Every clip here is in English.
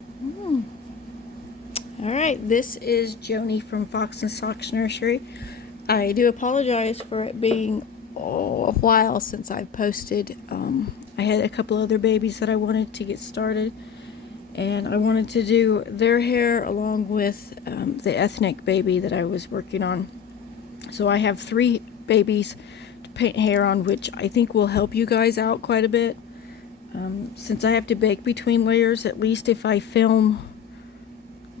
Mm. All right, this is Joni from Fox and Socks Nursery. I do apologize for it being a while since I've posted. I had a couple other babies that I wanted to get started, and I wanted to do their hair along with the ethnic baby that I was working on. So I have 3 babies to paint hair on, which I think will help you guys out quite a bit. Since I have to bake between layers, at least if I film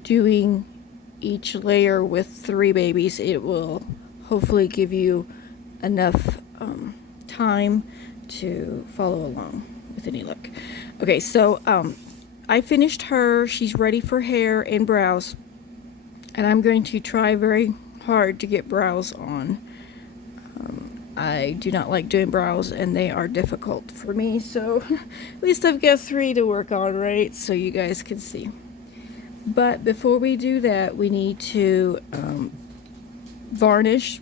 doing each layer with 3 babies, it will hopefully give you enough time to follow along with any luck. Okay, so I finished her. She's ready for hair and brows, and I'm going to try very hard to get brows on. I do not like doing brows, and they are difficult for me, so at least I've got 3 to work on, right? So you guys can see. But before we do that, we need to varnish,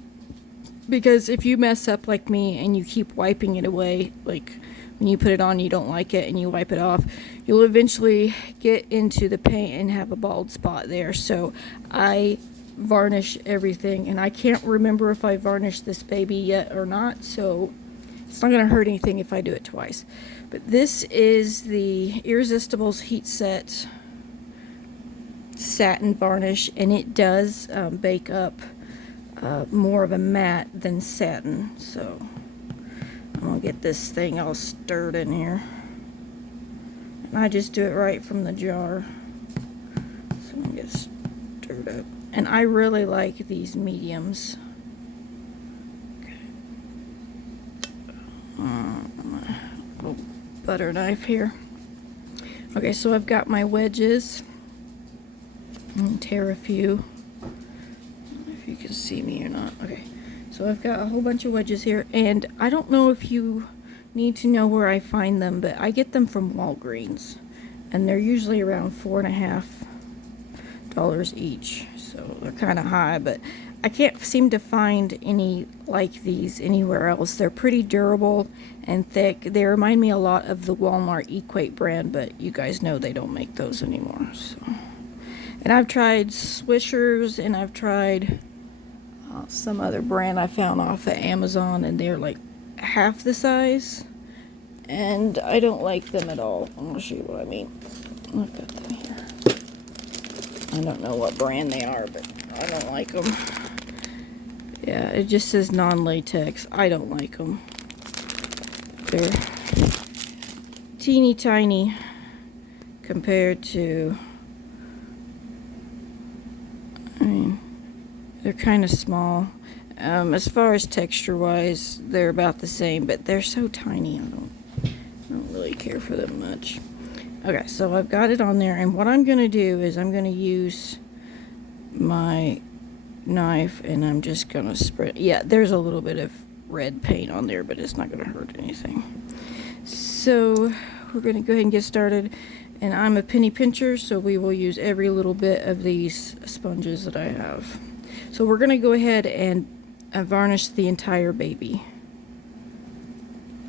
because if you mess up like me and you keep wiping it away, like when you put it on you don't like it and you wipe it off, you'll eventually get into the paint and have a bald spot there. So I varnish everything, and I can't remember if I varnished this baby yet or not, so it's not going to hurt anything if I do it twice. But this is the Irresistibles Heat Set satin varnish, and it does bake up more of a matte than satin. So I'm gonna get this thing all stirred in here, and I just do it right from the jar. So I'm gonna get stirred up, and I really like these mediums. Okay. Little butter knife here. Okay, so I've got my wedges. And tear a few. I don't know if you can see me or not. Okay, so I've got a whole bunch of wedges here, and I don't know if you need to know where I find them, but I get them from Walgreens, and they're usually around $4.50 each, so they're kind of high, but I can't seem to find any like these anywhere else. They're pretty durable and thick. They remind me a lot of the Walmart Equate brand, but you guys know they don't make those anymore, so. And I've tried Swishers, and I've tried some other brand I found off of Amazon, and they're like half the size, and I don't like them at all. I'm gonna show you what I mean. I've got them here. I don't know what brand they are, but I don't like them. Yeah, it just says non-latex. I don't like them. They're teeny tiny compared to, they're kind of small. As far as texture-wise, they're about the same, but they're so tiny, I don't really care for them much. Okay, so I've got it on there, and what I'm going to do is I'm going to use my knife, and I'm just going to spread. Yeah, there's a little bit of red paint on there, but it's not going to hurt anything. So we're going to go ahead and get started. And I'm a penny pincher, so we will use every little bit of these sponges that I have. So we're going to go ahead and varnish the entire baby.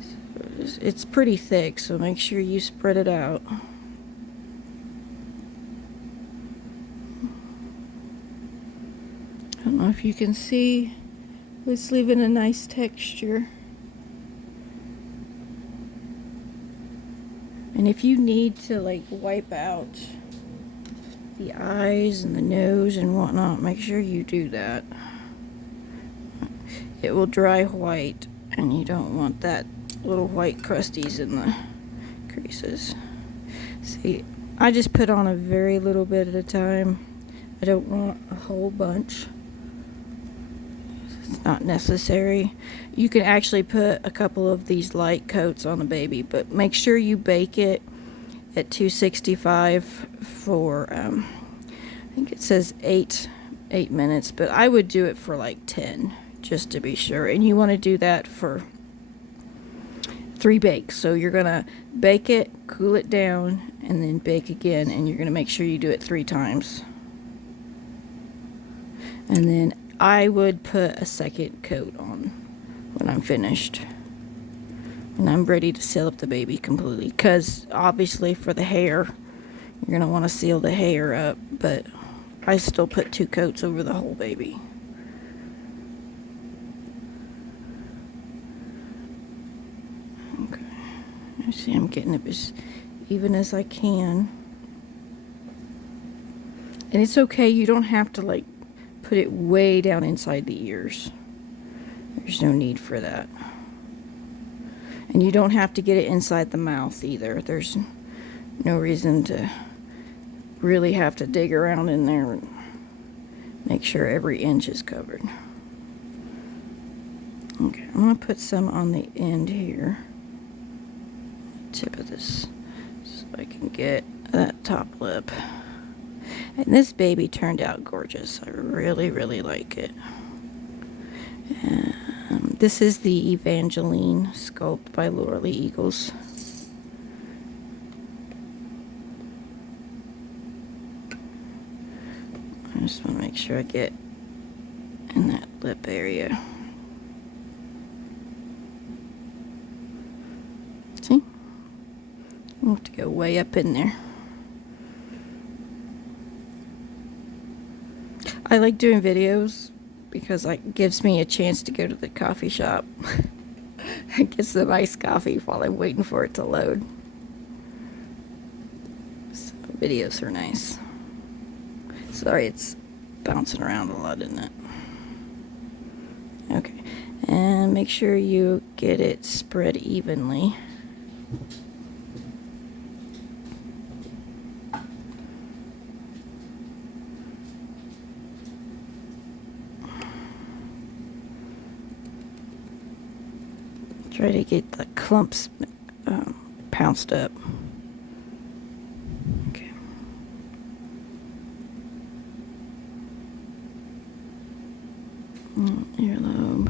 So it's pretty thick, so make sure you spread it out. I don't know if you can see, it's leaving a nice texture. And if you need to like wipe out the eyes and the nose and whatnot, make sure you do that. It will dry white, and you don't want that little white crusties in the creases. See, I just put on a very little bit at a time. I don't want a whole bunch. It's not necessary. You can actually put a couple of these light coats on the baby, but make sure you bake it at 265 for I think it says 8 minutes, but I would do it for like 10 just to be sure. And you want to do that for 3 bakes. So you're gonna bake it, cool it down, and then bake again, and you're gonna make sure you do it 3 times. And then I would put a second coat on when I'm finished. And I'm ready to seal up the baby completely, because obviously for the hair, You're going to want to seal the hair up, but I still put 2 coats over the whole baby. Okay. You see, I'm getting it as even as I can. And it's okay, you don't have to like put it way down inside the ears. There's no need for that. And you don't have to get it inside the mouth either. There's no reason to really have to dig around in there and make sure every inch is covered. Okay, I'm going to put some on the end here. Tip of this so I can get that top lip. And this baby turned out gorgeous. I really, really like it. This is the Evangeline sculpt by Laura Lee Eagles. I just want to make sure I get in that lip area. See? We'll have to go way up in there. I like doing videos because it gives me a chance to go to the coffee shop and get some iced coffee while I'm waiting for it to load. So videos are nice. Sorry, it's bouncing around a lot, isn't it? Okay, and make sure you get it spread evenly. Try to get the clumps pounced up. Okay. Earlobe.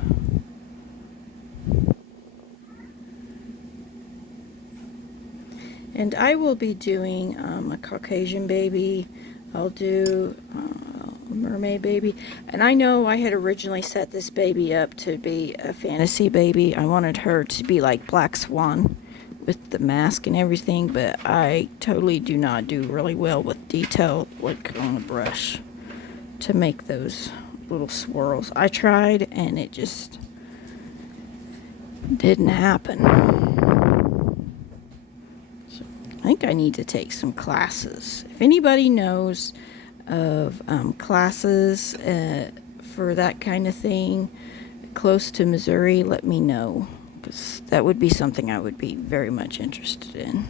And I will be doing a Caucasian baby. I'll do a mermaid baby. And I know I had originally set this baby up to be a fantasy baby. I wanted her to be like Black Swan with the mask and everything, but I totally do not do really well with detail like on a brush to make those little swirls. I tried and it just didn't happen. So I think I need to take some classes. If anybody knows of classes for that kind of thing close to Missouri, let me know, because that would be something I would be very much interested in.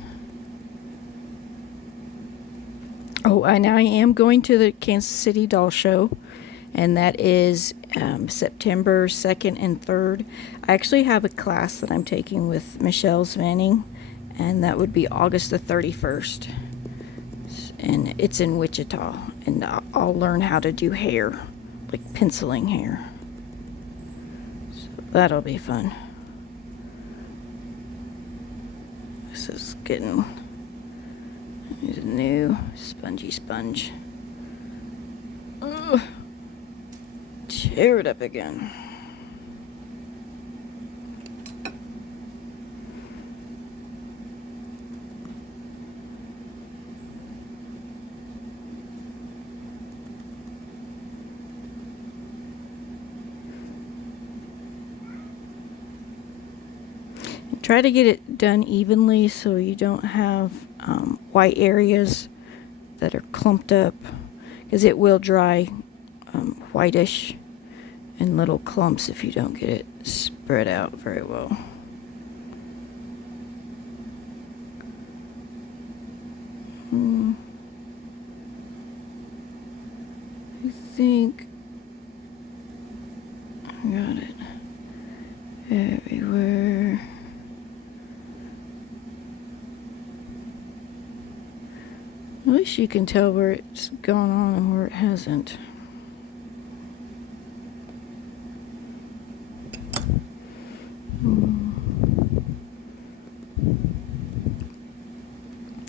Oh, and I am going to the Kansas City Doll Show, and that is September 2nd and 3rd. I actually have a class that I'm taking with Michelle Zvanning, and that would be August the 31st. And it's in Wichita, and I'll learn how to do hair, like penciling hair. So that'll be fun. This is getting, I need a new spongy sponge. Ugh. Tear it up again. Try to get it done evenly so you don't have white areas that are clumped up, because it will dry whitish in little clumps if you don't get it spread out very well. I think I got it everywhere. At least you can tell where it's gone on and where it hasn't.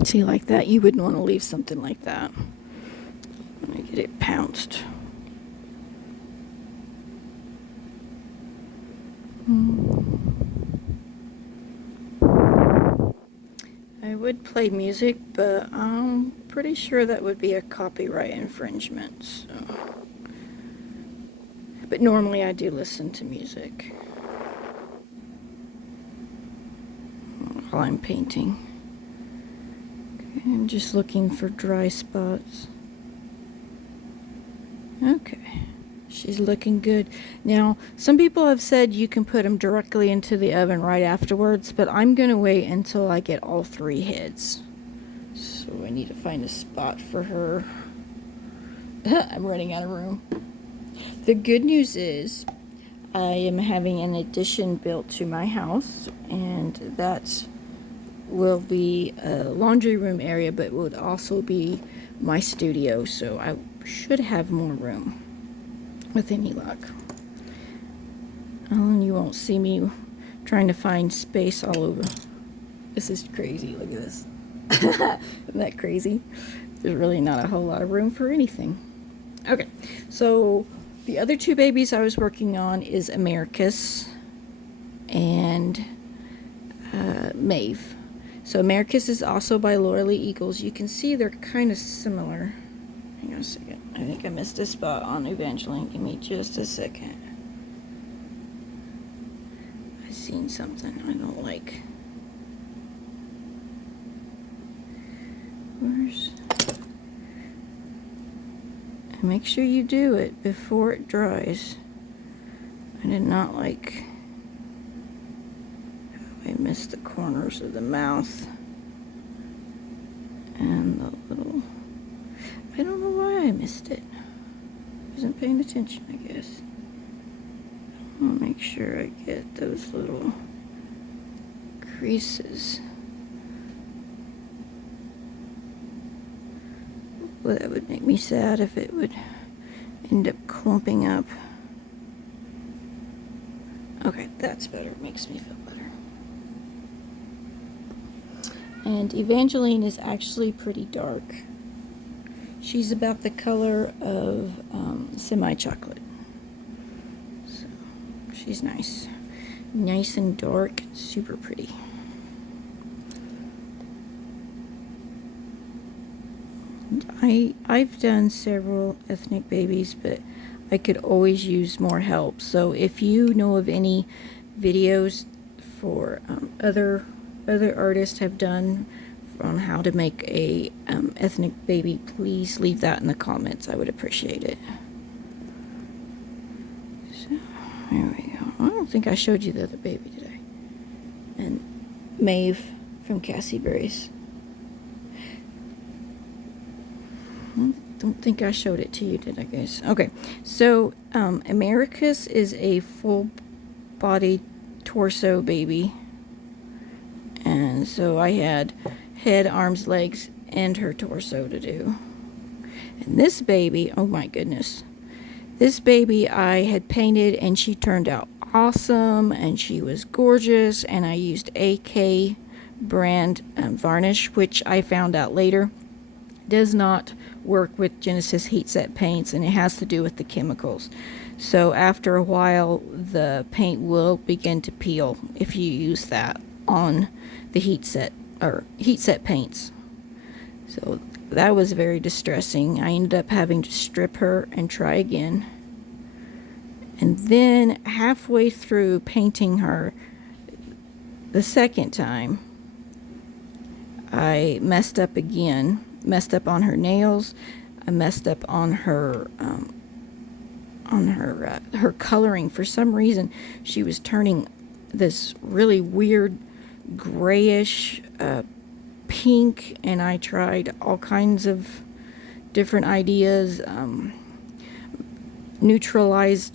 See, like that, you wouldn't want to leave something like that. Let me get it pounced. I would play music, but pretty sure that would be a copyright infringement. So. But normally I do listen to music while I'm painting. Okay, I'm just looking for dry spots. Okay, she's looking good. Now, some people have said you can put them directly into the oven right afterwards, but I'm going to wait until I get all 3 heads. So I need to find a spot for her. I'm running out of room. The good news is I am having an addition built to my house, and that will be a laundry room area, but would also be my studio, so I should have more room with any luck. And you won't see me trying to find space all over. This is crazy. Look at this. Isn't that crazy? There's really not a whole lot of room for anything. Okay, so the other 2 babies I was working on is Americus and Maeve. So Americus is also by Laura Lee Eagles. You can see they're kind of similar. Hang on a second. I think I missed a spot on Evangeline. Give me just a second. I seen something I don't like. Where's... And make sure you do it before it dries. I did not like how I missed the corners of the mouth and the little... I don't know why I missed it. Wasn't paying attention, I guess. I'll make sure I get those little creases. Well, that would make me sad if it would end up clumping up. Okay, that's better. It makes me feel better. And Evangeline is actually pretty dark. She's about the color of semi-chocolate. So, she's nice. Nice and dark, super pretty. I've done several ethnic babies, but I could always use more help. So if you know of any videos for other artists have done on how to make a ethnic baby, please leave that in the comments. I would appreciate it. So there we go. I don't think I showed you the other baby today. And Maeve from Cassie Berries. I don't think I showed it to you, did I, guys? Okay, so Americus is a full-body torso baby. And so I had head, arms, legs, and her torso to do. And this baby, oh my goodness. This baby I had painted, and she turned out awesome, and she was gorgeous, and I used AK brand varnish, which I found out later does not work with Genesis heat set paints, and it has to do with the chemicals. So after a while the paint will begin to peel if you use that on the heat set paints. So that was very distressing. I ended up having to strip her and try again. And then halfway through painting her the second time, I messed up again. Messed up on her nails. I messed up on her her coloring. For some reason, she was turning this really weird grayish pink, and I tried all kinds of different ideas. To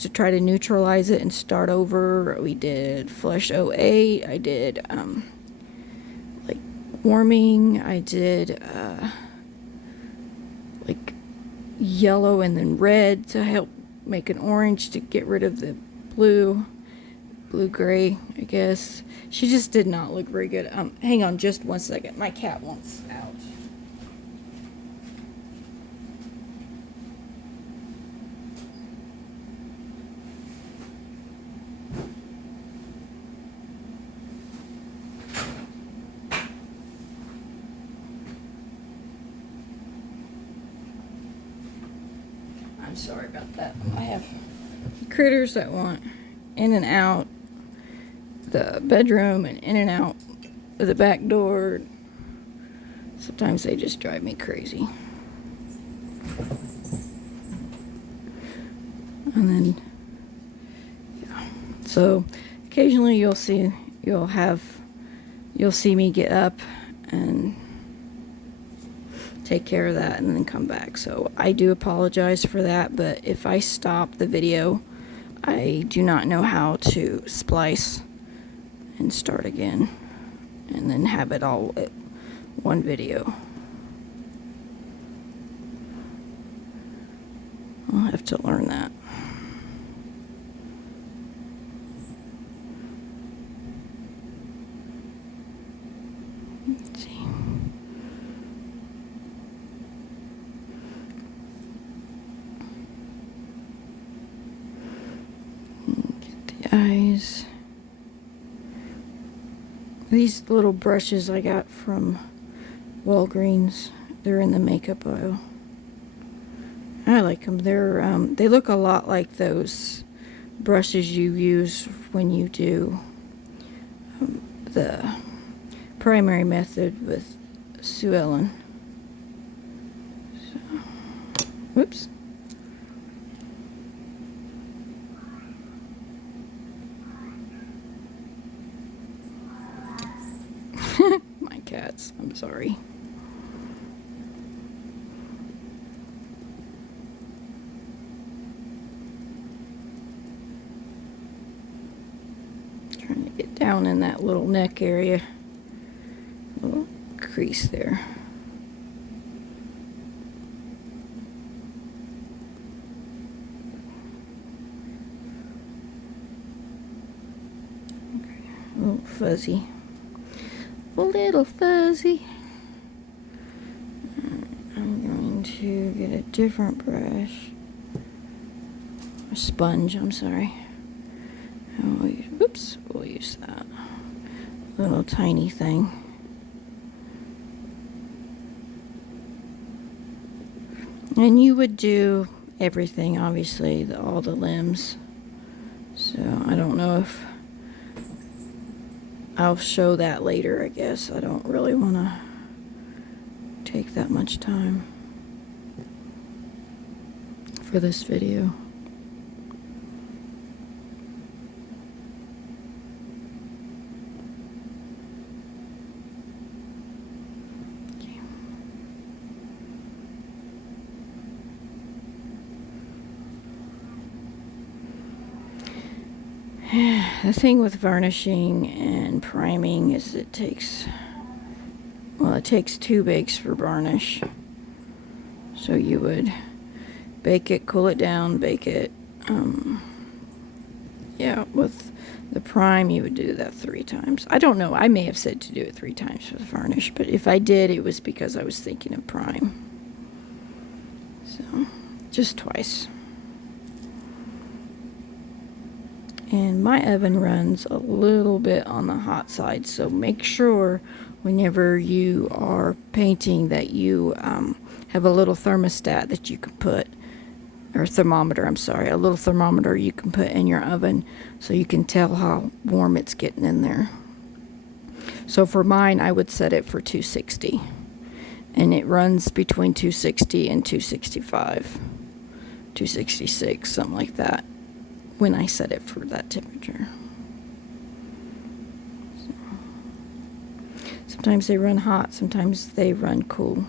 try to neutralize it and start over. We did Flush 08. I did like warming. I did like yellow and then red to help make an orange to get rid of the blue-gray, I guess. She just did not look very good. Hang on just one second. My cat wants out. I'm sorry about that. I have critters that want in and out the bedroom and in and out of the back door. Sometimes they just drive me crazy. And then, yeah. So occasionally you'll see me get up and take care of that and then come back. So I do apologize for that, but if I stop the video, I do not know how to splice and start again and then have it all at one video. I'll have to learn that. Let's see. Get the eyes. These little brushes I got from Walgreens, they're in the makeup aisle. I like them. They look a lot like those brushes you use when you do the primary method with Sue Ellen. So, whoops. My cats, I'm sorry. Trying to get down in that little neck area. Little crease there. Okay. A little fuzzy. A little fuzzy. I'm going to get a different brush. A sponge, I'm sorry. Oops, we'll use that little tiny thing. And you would do everything, obviously, all the limbs. So I don't know if I'll show that later, I guess. I don't really want to take that much time for this video. The thing with varnishing and priming is it takes 2 bakes for varnish. So you would bake it, cool it down, bake it. Yeah, with the prime you would do that 3 times. I don't know, I may have said to do it 3 times for the varnish, but if I did, it was because I was thinking of prime. So, just twice. And my oven runs a little bit on the hot side, so make sure whenever you are painting that you have a little thermostat that you can put, or thermometer, I'm sorry, a little thermometer you can put in your oven so you can tell how warm it's getting in there. So for mine, I would set it for 260, and it runs between 260 and 265, 266, something like that, when I set it for that temperature. So, sometimes they run hot, sometimes they run cool.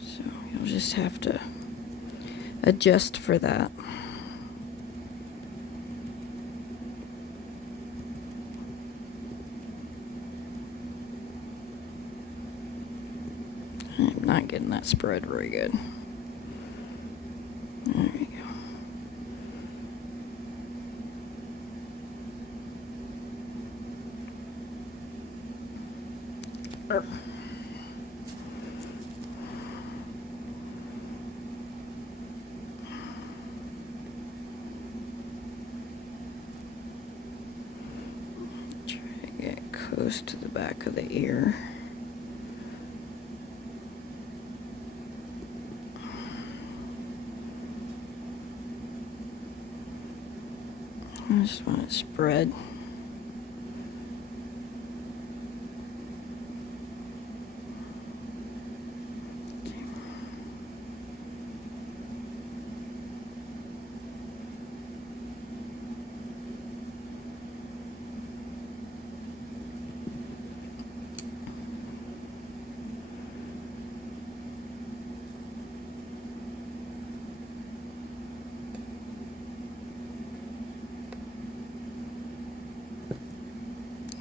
So you'll just have to adjust for that. I'm not getting that spread very good. There you go. Try to get close to the back of the ear. I just want it spread.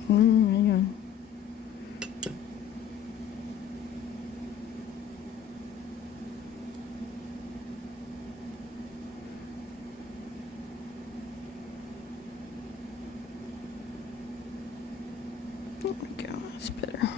Yeah. There we go, that's better.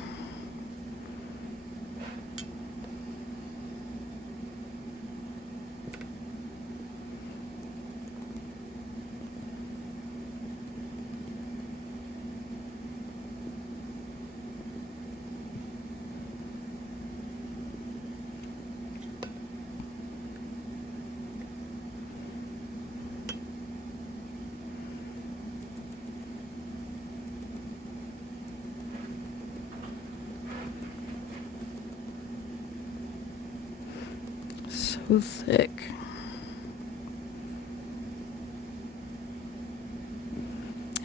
So thick.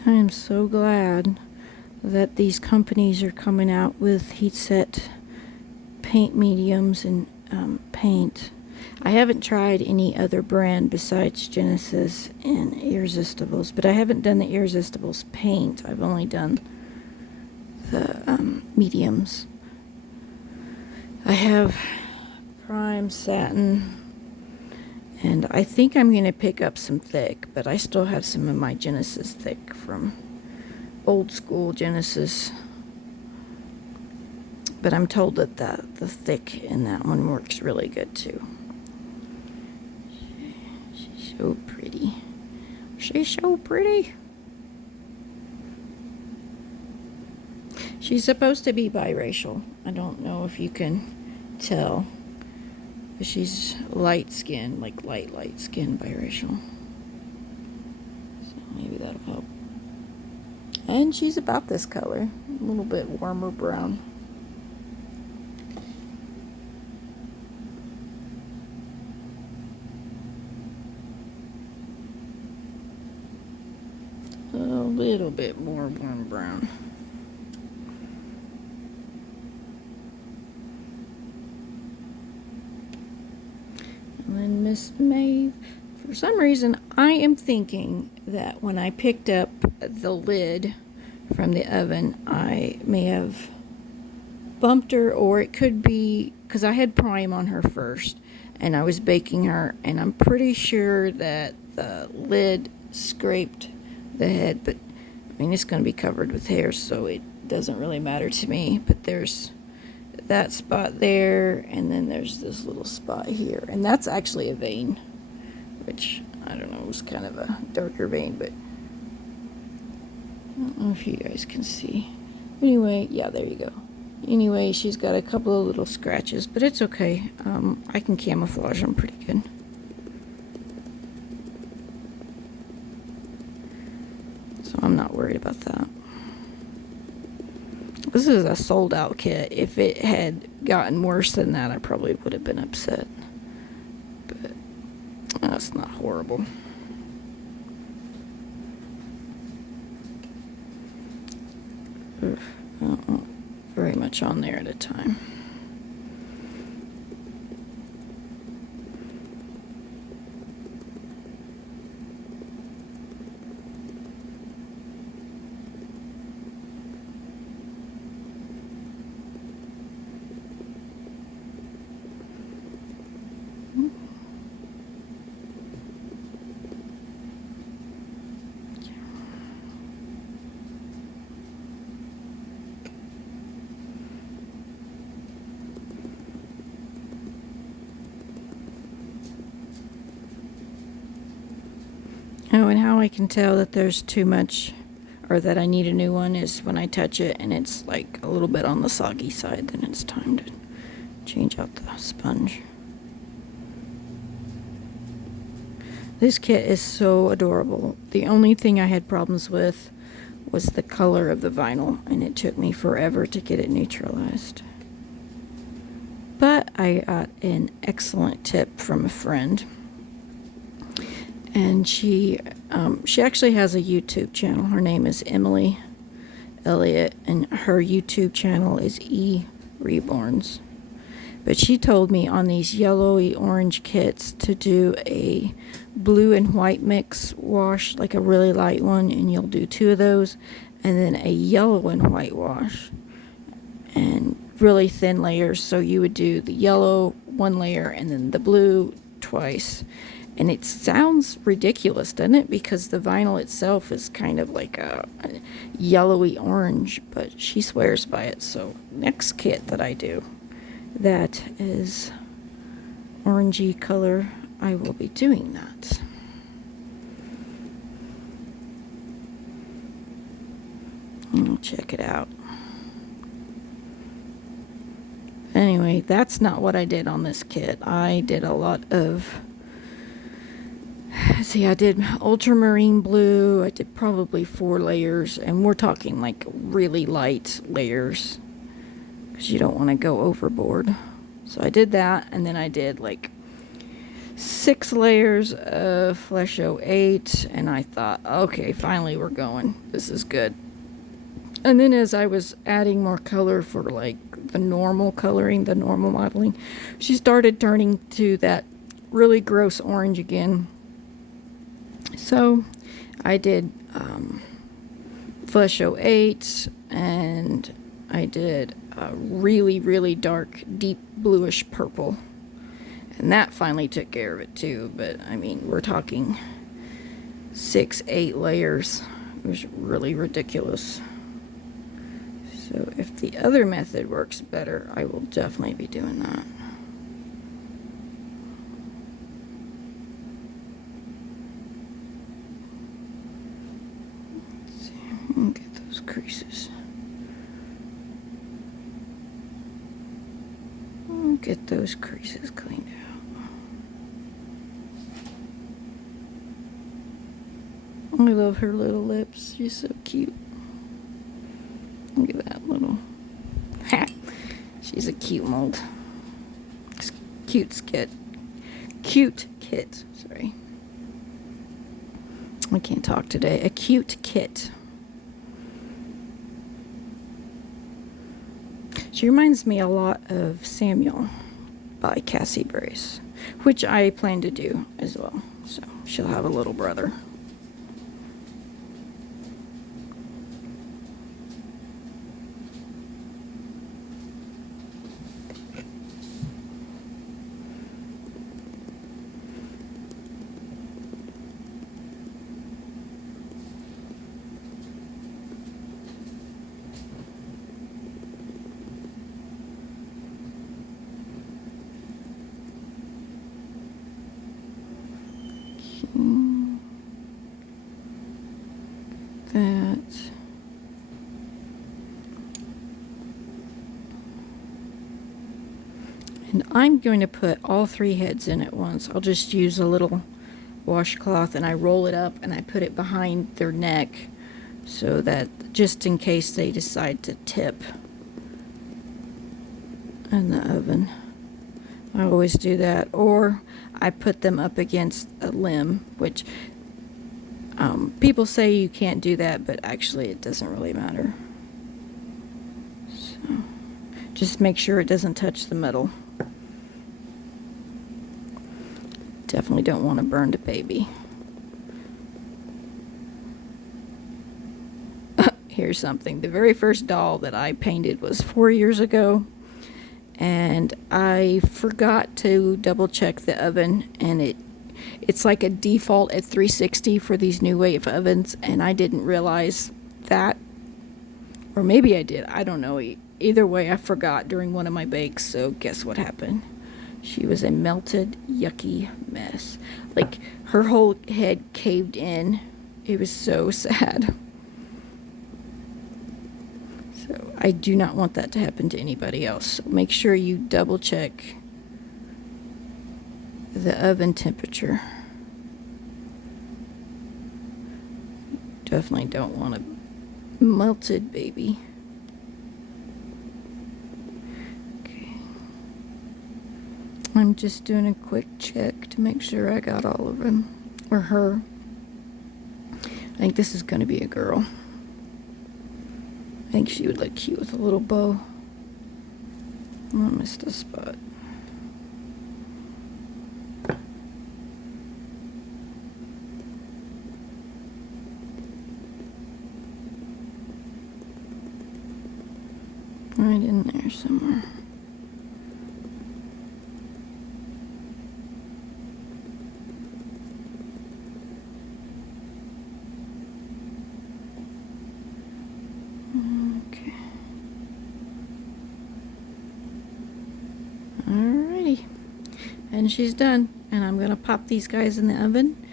I am so glad that these companies are coming out with heat set paint mediums and paint. I haven't tried any other brand besides Genesis and Irresistibles, but I haven't done the Irresistibles paint. I've only done the mediums. I have Prime Satin, and I think I'm going to pick up some thick, but I still have some of my Genesis thick from old school Genesis. But I'm told that the thick in that one works really good too. She's so pretty. She's so pretty. She's supposed to be biracial. I don't know if you can tell. But she's light skinned, like light skin biracial. So maybe that'll help. And she's about this color. A little bit warmer brown. A little bit more warm brown. And then Miss Maeve, for some reason, I am thinking that when I picked up the lid from the oven, I may have bumped her, or it could be because I had Prime on her first and I was baking her, and I'm pretty sure that the lid scraped the head, but I mean, it's going to be covered with hair, so it doesn't really matter to me. But there's that spot there, and then there's this little spot here, and that's actually a vein, which I don't know, was kind of a darker vein, but I don't know if you guys can see. Anyway, yeah, there you go. Anyway, she's got a couple of little scratches, but it's okay. I can camouflage them pretty good. So I'm not worried about that. This is a sold out kit. If it had gotten worse than that, I probably would have been upset. But that's not horrible. I don't want very much on there at a time. Oh, and how I can tell that there's too much, or that I need a new one, is when I touch it and it's like a little bit on the soggy side, then it's time to change out the sponge. This kit is so adorable. The only thing I had problems with was the color of the vinyl, and it took me forever to get it neutralized. But I got an excellent tip from a friend, and she actually has a YouTube channel. Her name is Emily Elliott, and her YouTube channel is E Reborns. But she told me on these yellowy orange kits to do a blue and white mix wash, like a really light one, and you'll do 2 of those, and then a yellow and white wash, and really thin layers. So you would do the yellow 1 layer and then the blue twice. And it sounds ridiculous, doesn't it? Because the vinyl itself is kind of like a yellowy orange, but she swears by it. So next kit that I do that is orangey color, I will be doing that. I'll check it out. Anyway, that's not what I did on this kit. I did a lot of, see, I did ultramarine blue. I did probably 4 layers, and we're talking like really light layers, because you don't want to go overboard. So I did that, and then I did like 6 layers of Flesh 08, and I thought, okay, finally we're going. This is good. And then as I was adding more color for like the normal coloring, the normal modeling, she started turning to that really gross orange again. So I did Flesh 08, and I did a really, really dark, deep bluish purple. And that finally took care of it too. But I mean, we're talking 6, 8 layers. It was really ridiculous. So if the other method works better, I will definitely be doing that. Let's see, I'll get those creases. I'll get those creases cleaned out. I love her little lips. She's so cute. Look at that little. Ha! She's a cute mold. Cute kit. Cute kit. Sorry. I can't talk today. A cute kit. She reminds me a lot of Samuel by Cassie Brace, which I plan to do as well. So she'll have a little brother. That. And I'm going to put all 3 heads in at once. I'll just use a little washcloth and I roll it up and I put it behind their neck so that just in case they decide to tip in the oven. I always do that. Or I put them up against a limb, which people say you can't do that, but actually it doesn't really matter. So just make sure it doesn't touch the metal. Definitely don't want to burn the baby. Here's something. The very first doll that I painted was 4 years ago, and I forgot to double check the oven, and it's like a default at 360 for these new wave ovens, and I didn't realize that, or maybe I did, I don't know. Either way, I forgot during one of my bakes, so guess what happened? She was a melted, yucky mess. Like, her whole head caved in. It was so sad. So I do not want that to happen to anybody else. So make sure you double check the oven temperature. Definitely don't want a melted baby. Okay. I'm just doing a quick check to make sure I got all of them. Or her. I think this is going to be a girl. I think she would look cute with a little bow. Oh, I missed a spot. Right in there somewhere. Okay. Alrighty. And she's done. And I'm gonna pop these guys in the oven.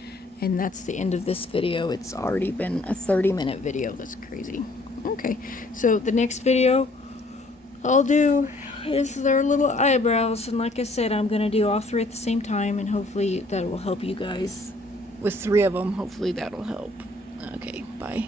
And that's the end of this video. It's already been a 30-minute video. That's crazy. Okay. So the next video I'll do is their little eyebrows, and like I said, I'm gonna do all three at the same time, and hopefully that will help you guys with 3 of them. Hopefully that'll help. Okay, bye.